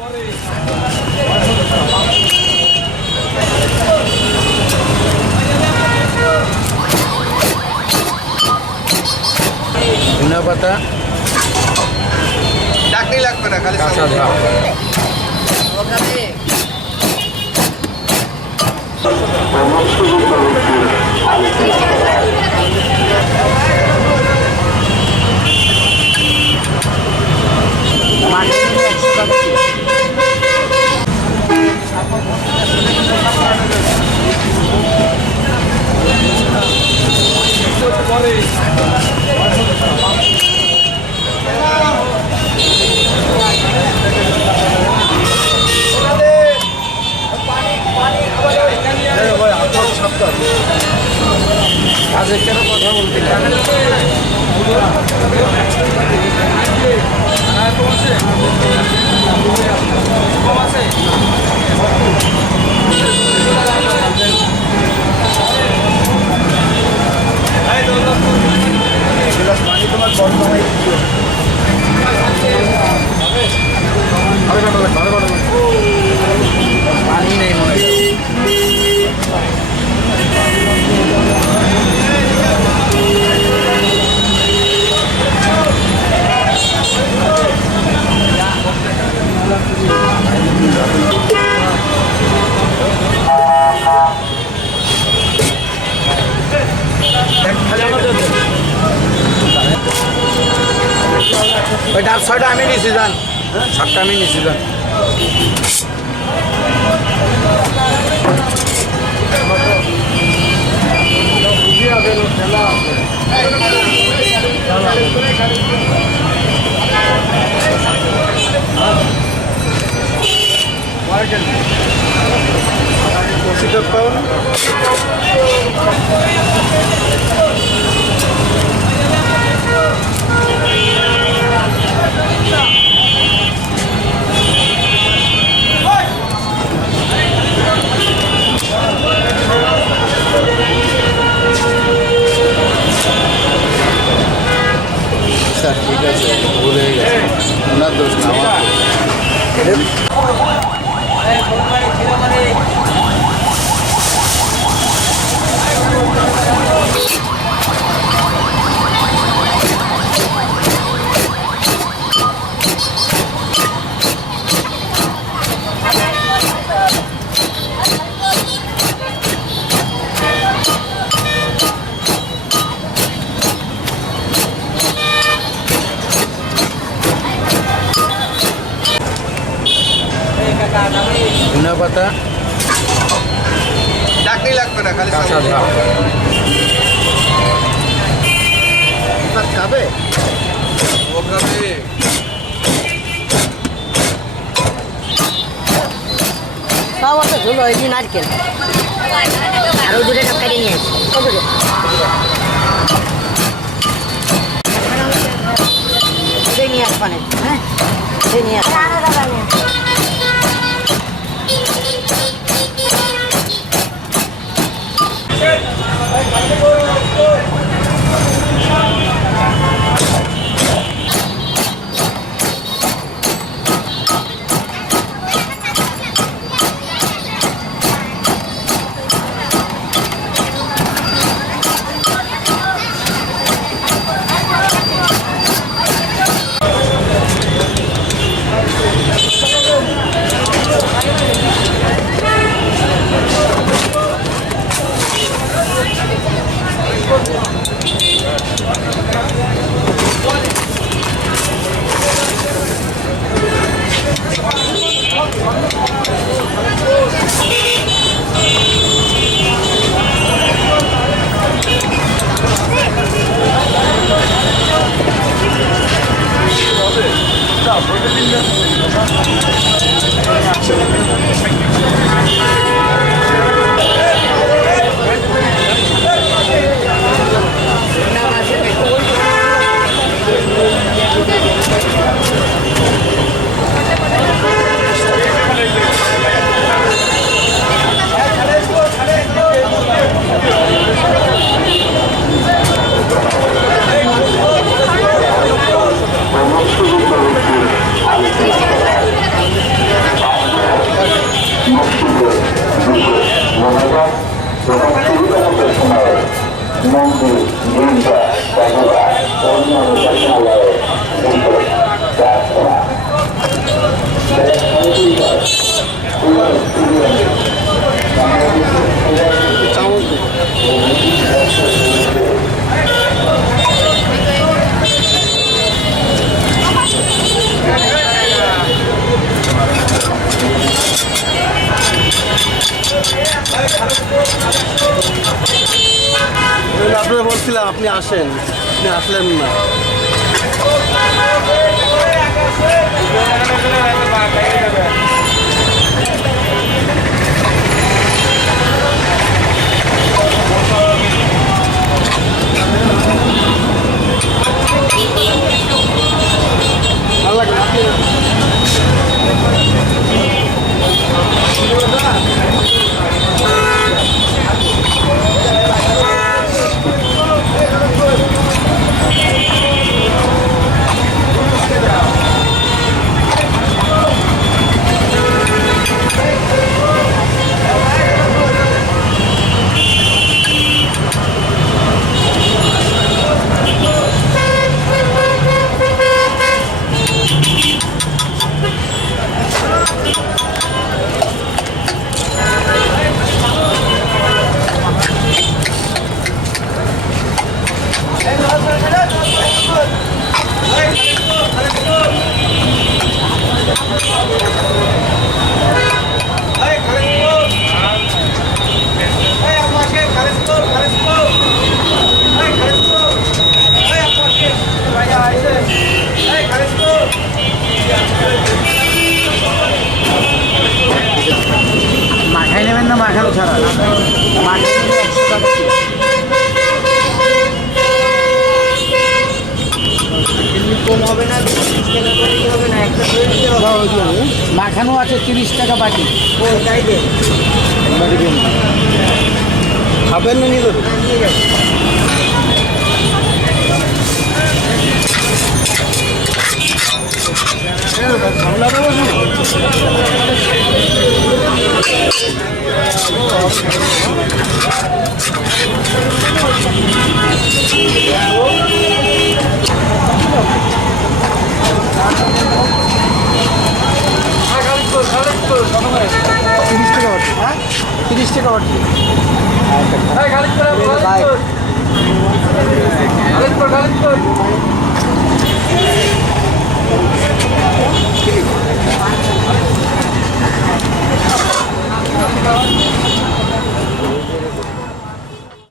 ধনিয়া পাতা, চাটনি লাগবে না, খালি কাঁচা ঝাল। কাজের কেন কথা বলতে পানি তোমার পানি নেই মনে হয়। ওই ডাব ছয়টা আমি নিয়েছি যান, সাতটা আমি নিয়েছি যান। ঠিক আছে, ভুলে গেছে, ওনার দোষ না আমার। ধনিয়া পাতা, চাটনি লাগবে না, খালি কাঁচা ঝাল। খাবে ও খাবে। সব অত ঝুলো এই নারকেল আর ওই দুটো কেটে নিয়ে আসি নিয়ে আসবানে, হ্যাঁ নিয়ে আসবানে। আপনি আসেন, আপনি আসলেন না। ভালো লাগে না আপনি? মাখাই নেবেন না মাখানো ছাড়া? মাখাই নেবেন 100 টাকা পিস। কম হবে না, 30 টাকা করে হবে না, একটা মাখানো আছে 30 টাকা বাকি। ও তাই দেন। খাবেন না নিয়ে যাবেন? নিয়ে যাবো। হ্যাঁ 30 টাকা বাকি।